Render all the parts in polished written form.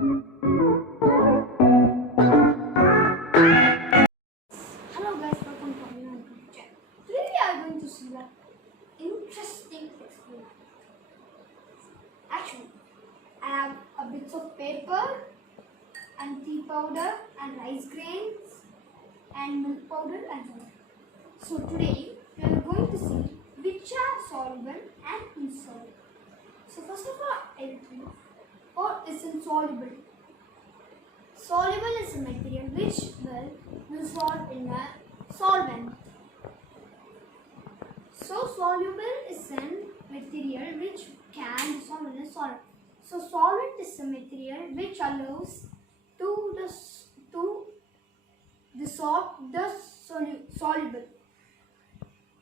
Hello guys, welcome to my channel. Today we are going to see an interesting experiment. Actually, I have a bit of paper and tea powder and rice grains and milk powder and so on. So today we are going to see which are soluble and insoluble. So first of all, I will tell you what is insoluble. Soluble is a material which will dissolve in a solvent. So soluble is a material which can dissolve in a solvent. So solvent is a material which allows to dissolve the soluble.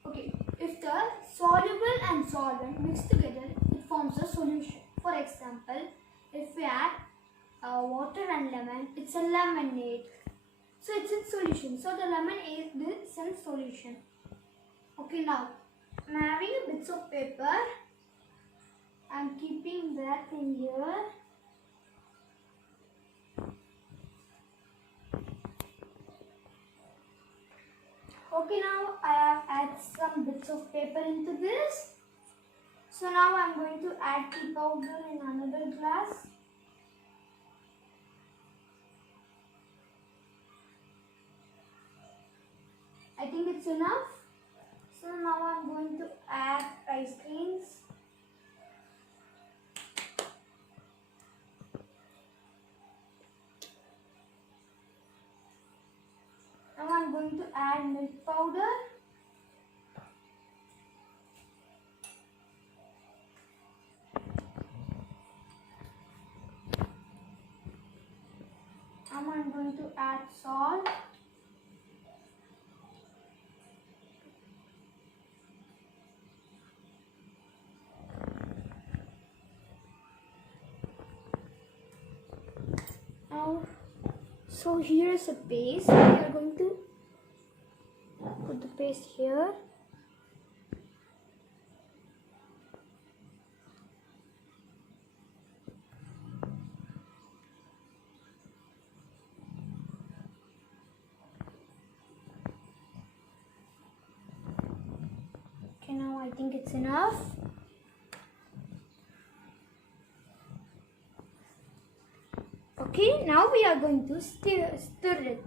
Okay, if the soluble and solvent mix together, it forms a solution. For example, if we add water and lemon, it's a lemonade. So it's in solution. So the lemonade is in solution. Okay, now I'm having a bits of paper. I'm keeping that in here. Okay, now I have added some bits of paper into this. So now I'm going to add tea powder in another glass. I think it's enough. So now I'm going to add rice grains. Now I'm going to add milk powder. Now I'm going to add salt. Now, so here is a paste. We are going to put the paste here. Okay, now I think it's enough. Okay, now we are going to stir it.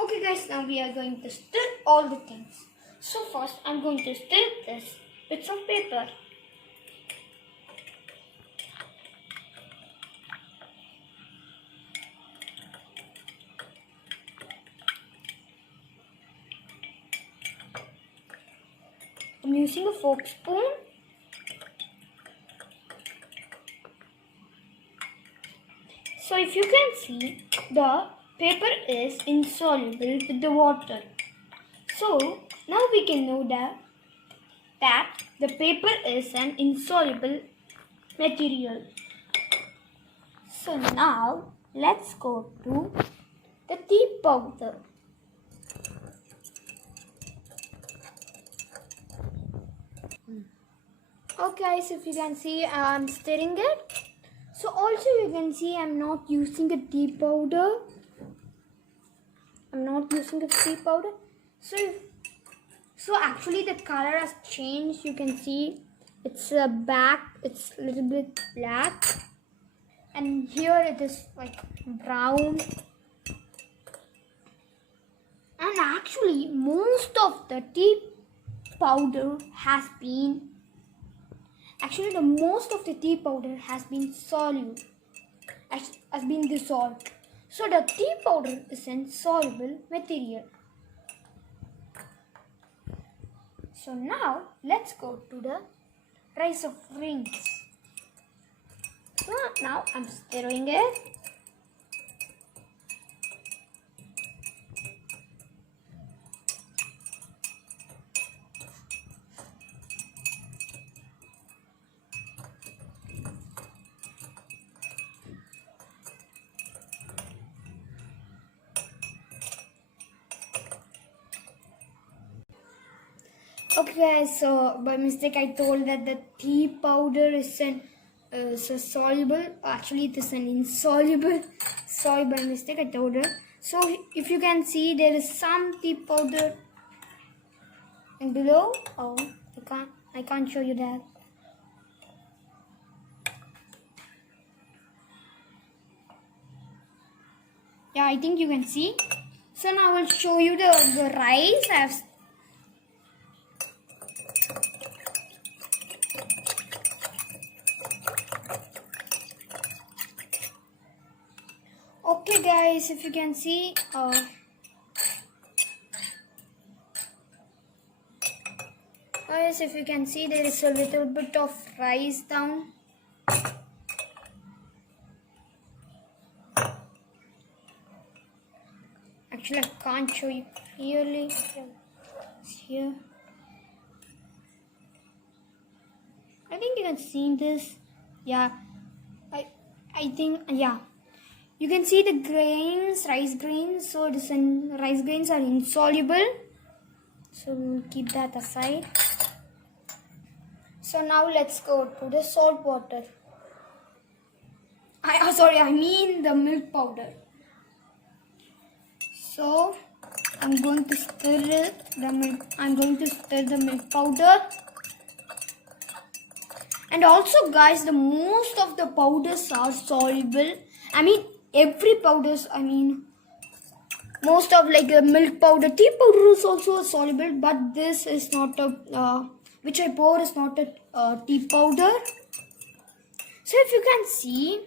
Okay guys, now we are going to stir all the things. So first I'm going to stir this with some paper. I'm using a fork spoon. So if you can see, the paper is insoluble with the water. So now we can know that the paper is an insoluble material. So now let's go to the tea powder. Okay guys, if you can see, I'm stirring it. So also you can see I'm not using a tea powder. So actually the color has changed. You can see it's a little bit black, and here it is like brown. And actually most of the tea powder has been dissolved. So the tea powder is a soluble material. So now let's go to the rice of rings. So now I'm stirring it. Okay guys, so by mistake I told that the tea powder is an so soluble. Actually, it is an insoluble. Sorry, by mistake I told her. So if you can see, there is some tea powder in below. Oh, I can't show you that. Yeah, I think you can see. So now I will show you the rice. I have. Okay guys, if you can see, guys, if you can see, there is a little bit of rice down. Actually, I can't show you clearly. Here, I think you can see this. Yeah, I think, yeah. You can see the grains, rice grains. So rice grains are insoluble. So we'll keep that aside. So now let's go to the salt water. I mean the milk powder. So I'm going to stir the milk powder. And also guys, the most of the powders are soluble. I mean every powders, most of like milk powder, tea powder is also soluble, but this is not a which I pour is not a tea powder. So if you can see,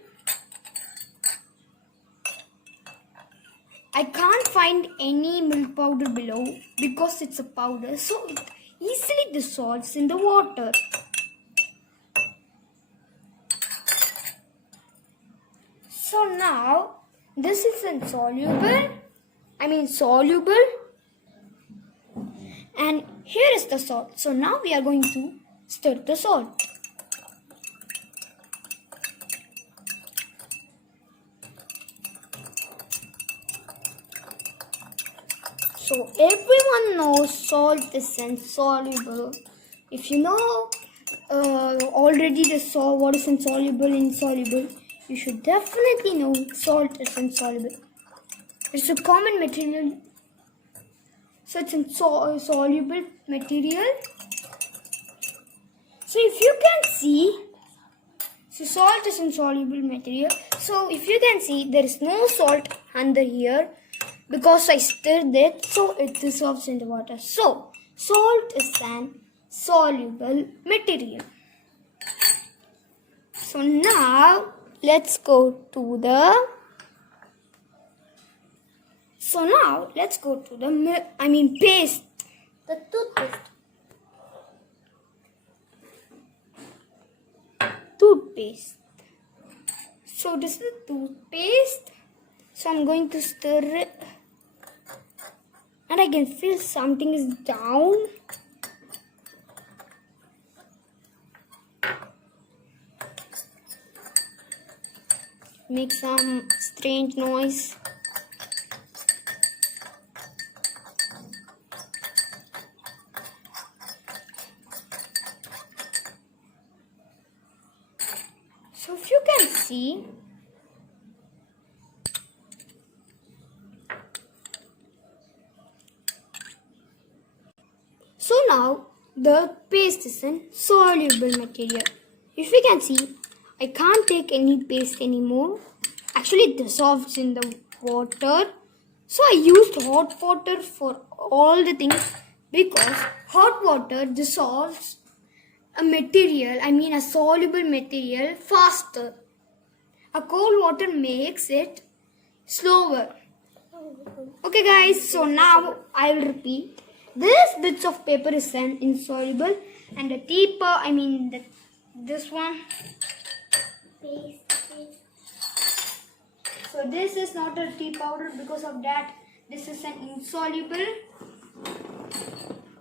I can't find any milk powder below because it's a powder, so it easily dissolves in the water. So now this is soluble, and here is the salt. So now we are going to stir the salt. So everyone knows salt is insoluble. If you know already what is insoluble, you should definitely know salt is insoluble. It's a common material. So it's insoluble material. So if you can see, so salt is insoluble material. So if you can see, there is no salt under here because I stirred it, so it dissolves in the water. So salt is an soluble material. So now let's go to the paste, the toothpaste. So this is the toothpaste. So I'm going to stir it, and I can feel something is down. Make some strange noise. So if you can see, so now the paste is in soluble material. If you can see, I can't take any paste anymore. Actually, it dissolves in the water. So I used hot water for all the things because hot water dissolves a soluble material faster. A cold water makes it slower. Okay guys, so now I will repeat. This bits of paper is an insoluble, and the this one. So this is not a tea powder, because of that this is an insoluble.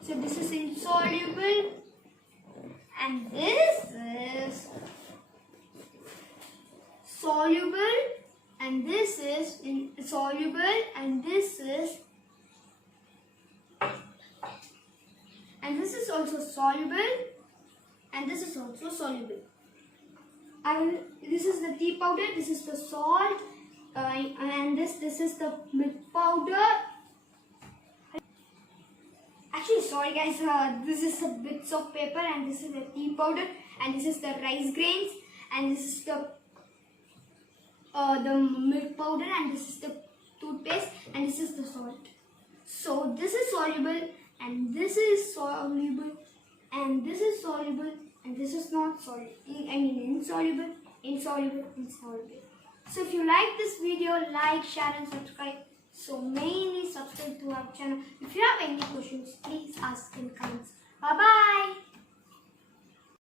So this is insoluble, and this is soluble, and this is insoluble, and this is also soluble, and this is also soluble. This is the tea powder, this is the salt, and this is the milk powder. Actually, sorry guys, this is the bits of paper, and this is the tea powder, and this is the rice grains, and this is the milk powder, and this is the toothpaste, and this is the salt. So this is soluble, and this is soluble, and this is soluble, and this is not soluble. Insoluble, insoluble, insoluble. So if you like this video, like, share and subscribe. So mainly subscribe to our channel. If you have any questions, please ask in comments. Bye bye.